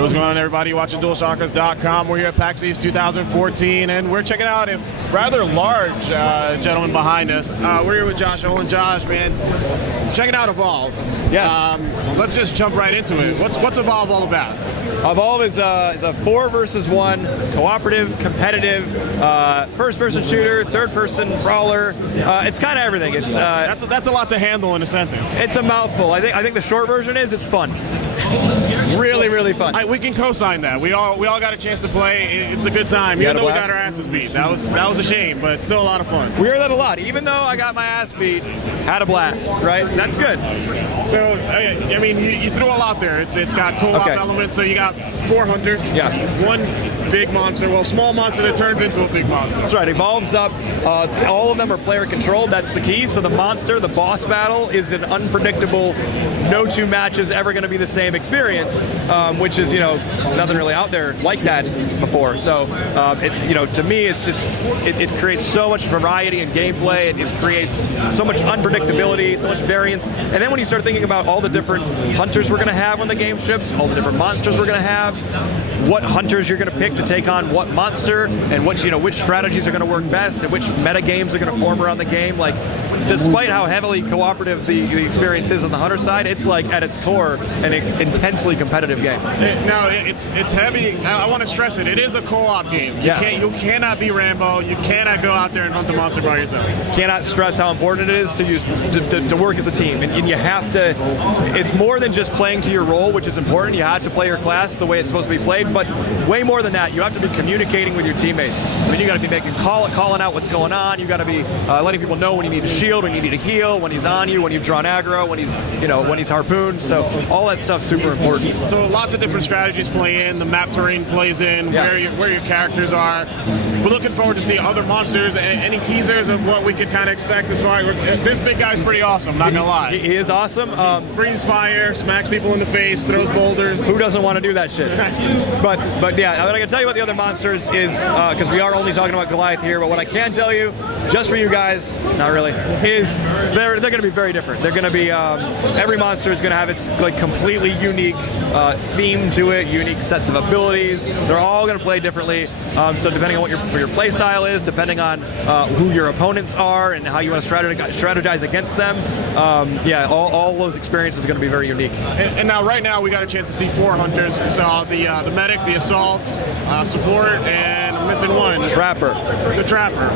Hey, what's going on, everybody? Watching DualShockers.com. We're here at Pax East 2014, and we're checking out a rather large gentleman behind us. We're here with Josh Olin. Josh, man, checking out Evolve. Yes. Let's just jump right into it. What's Evolve all about? Evolve is a 4 versus 1 cooperative, competitive, first-person shooter, third-person brawler. It's kind of everything. It's that's a lot to handle in a sentence. It's a mouthful. I think the short version is it's fun. Really fun. We can co-sign that. We all got a chance to play. It's a good time. Even though we got our asses beat, that was a shame, but it's still a lot of fun. We hear that a lot. Even though I got my ass beat, had a blast. Right? That's good. So I mean, you threw a lot there. It's got co-op elements. So you got 4 hunters. Yeah. 1 big monster. Well, small monster that turns into a big monster. That's right. Evolves up. All of them are player controlled. That's the key. So the monster, the boss battle, is an unpredictable. No 2 matches ever going to be the same experience, which is nothing really out there like that before. So to me, it's just it creates so much variety in gameplay. It creates so much unpredictability, so much variance. And then when you start thinking about all the different hunters we're going to have when the game ships, all the different monsters we're going to have, what hunters you're going to pick to take on what monster, and which strategies are going to work best, and which meta games are going to form around the game. Like, despite how heavily cooperative the experience is on the hunter side, it's like at its core an intensely competitive game. No, it's heavy. I want to stress it. It is a co-op game. You cannot be Rambo. You cannot go out there and hunt the monster by yourself. Cannot stress how important it is to work as a team, and you have to. It's more than just playing to your role, which is important. You have to play your class the way it's supposed to be played, but way more than that, you have to be communicating with your teammates. I mean, you got to be calling out what's going on. You got to be letting people know when you need to shield, when you need to heal, when he's on you, when you've drawn aggro, when he's harpooned. So all that stuff's super important. So lots of different strategies play in. The map terrain plays in. Where your characters are. We're looking forward to see other monsters. Any teasers of what we could kind of expect this far? This big guy's pretty awesome. Not gonna lie. He is awesome. Breathes fire, smacks people in the face, throws boulders. Who doesn't want to do that shit? but yeah, what I can tell you about the other monsters is because we are only talking about Goliath here. But what I can tell you, just for you guys, not really, is they're going to be very different. They're going to be every monster is going to have its completely unique theme to it, unique sets of abilities. They're all going to play differently. So depending on what your play style is, depending on who your opponents are and how you want to strategize against them, all those experiences are going to be very unique. And now, right now, we got a chance to see 4 hunters. We saw the medic, the assault, support, and I'm missing one. Trapper. The trapper.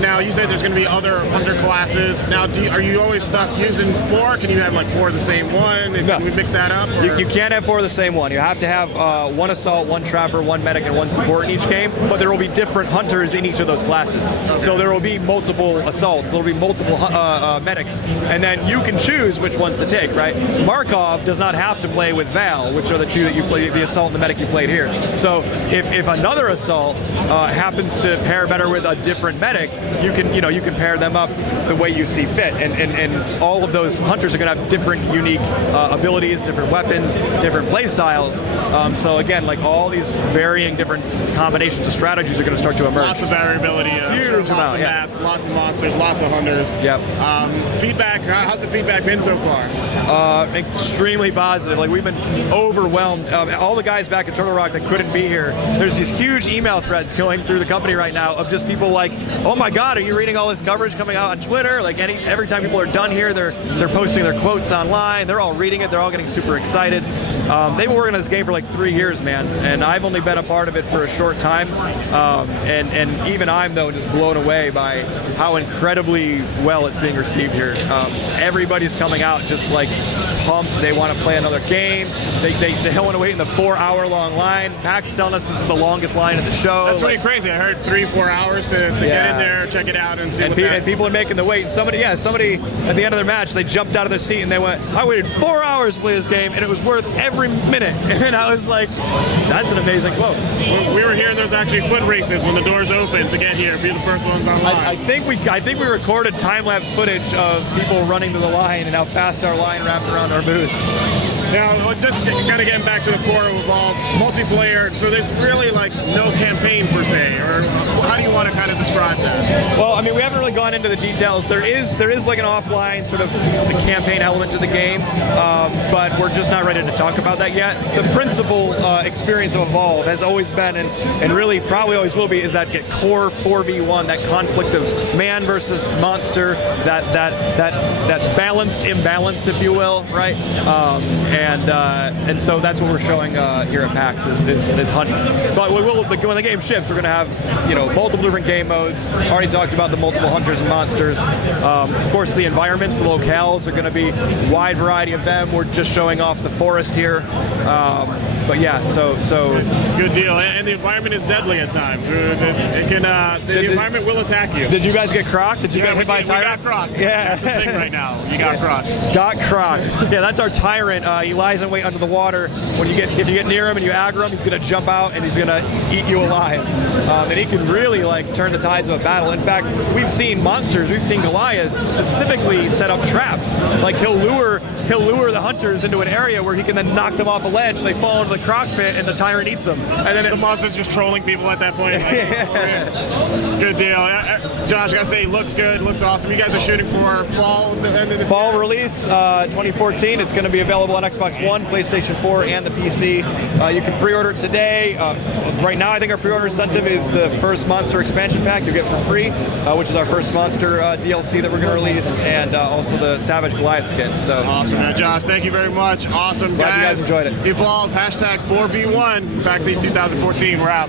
Now, you said there's going to be other hunter classes. Now, are you always stuck using 4? Can you have like 4 of the same one? And can we mix that up? You can't have 4 of the same one. You have to have 1 assault, 1 trapper, 1 medic, and 1 support in each game. But there will be different hunters in each of those classes. Okay. So there will be multiple assaults. There will be multiple medics, and then you can choose which ones to take. Right? Markov does not have to play with Val, which are the 2 that you play, the assault and the medic you played here. So if another assault happens to pair better with a different medic, you can pair them up the way you see fit, and all of those hunters are going to have different unique abilities, different weapons, different play styles. So again, like all these varying different combinations of strategies are going to start to emerge. Lots of variability, lots of maps, lots of monsters, lots of hunters. Yep. Feedback, how's the feedback been so far? Extremely positive. Like, we've been overwhelmed. All the guys back at Turtle Rock that couldn't be here, there's these huge email threads going through the company right now of just people like, oh my God, are you reading all this coverage coming out on Twitter? Like, every time people are done here, they're posting their quotes online. They're all reading it. They're all getting super excited. They've been working on this game for like 3 years, man, and I've only been a part of it for a short time. And even I'm, though, just blown away by how incredibly well it's being received here. Everybody's coming out just like pumped. They want to play another game. They don't want to wait in the 4-hour-long line. Pax telling us this is the longest line at the show. That's pretty crazy. I heard 3-4 hours to get in there, check it out, and see and people are making the wait. Somebody at the end of their match, they jumped out of their seat and they went, I waited 4 hours to play this game, and it was worth every minute. And I was like, that's an amazing quote. We were hearing there's actually foot races when the doors open to get here, be the first ones online. I think we recorded time-lapse footage of people running to the line and how fast our line wrapped around our booth. Now, just kind of getting back to the core of Evolve, multiplayer, so there's really like no campaign per se, or how do you want to kind of describe that? Well, I mean, we haven't really gone into the details. There is like an offline sort of the campaign element to the game, but we're just not ready to talk about that yet. The principal experience of Evolve has always been, and really probably always will be, is that core 4v1, that conflict of man versus monster, that balanced imbalance, if you will, right? And so that's what we're showing here at PAX is hunting. But when the game ships, we're going to have multiple different game modes. Already talked about the multiple hunters and monsters. Of course, the environments, the locales are going to be a wide variety of them. We're just showing off the forest here. But yeah, so good deal. And the environment is deadly at times. It can the environment will attack you. Did you guys get crocked? Did you get hit by a tyrant? We got crocked. Yeah, that's the thing right now. You got crocked. Got crocked. Yeah, that's our tyrant. He lies in wait under the water. If you get near him and you aggro him, he's going to jump out and he's going to eat you alive. And he can really turn the tides of a battle. In fact, we've seen monsters, we've seen Goliaths specifically set up traps. Like he'll lure the hunters into an area where he can then knock them off a ledge. They fall into the crock pit and the tyrant eats them. And then the monster's just trolling people at that point. Good deal. Josh, I gotta say, looks good, looks awesome. You guys are shooting for fall release 2014. It's going to be available on Xbox One, PlayStation 4, and the PC. You can pre-order it today. Right now, I think our pre-order incentive is the first monster expansion pack you get for free, which is our first monster DLC that we're going to release, and also the Savage Goliath skin. So awesome, man. Josh, thank you very much. Awesome, glad you guys enjoyed it. Evolve #4v1 Pax East 2014. We're out.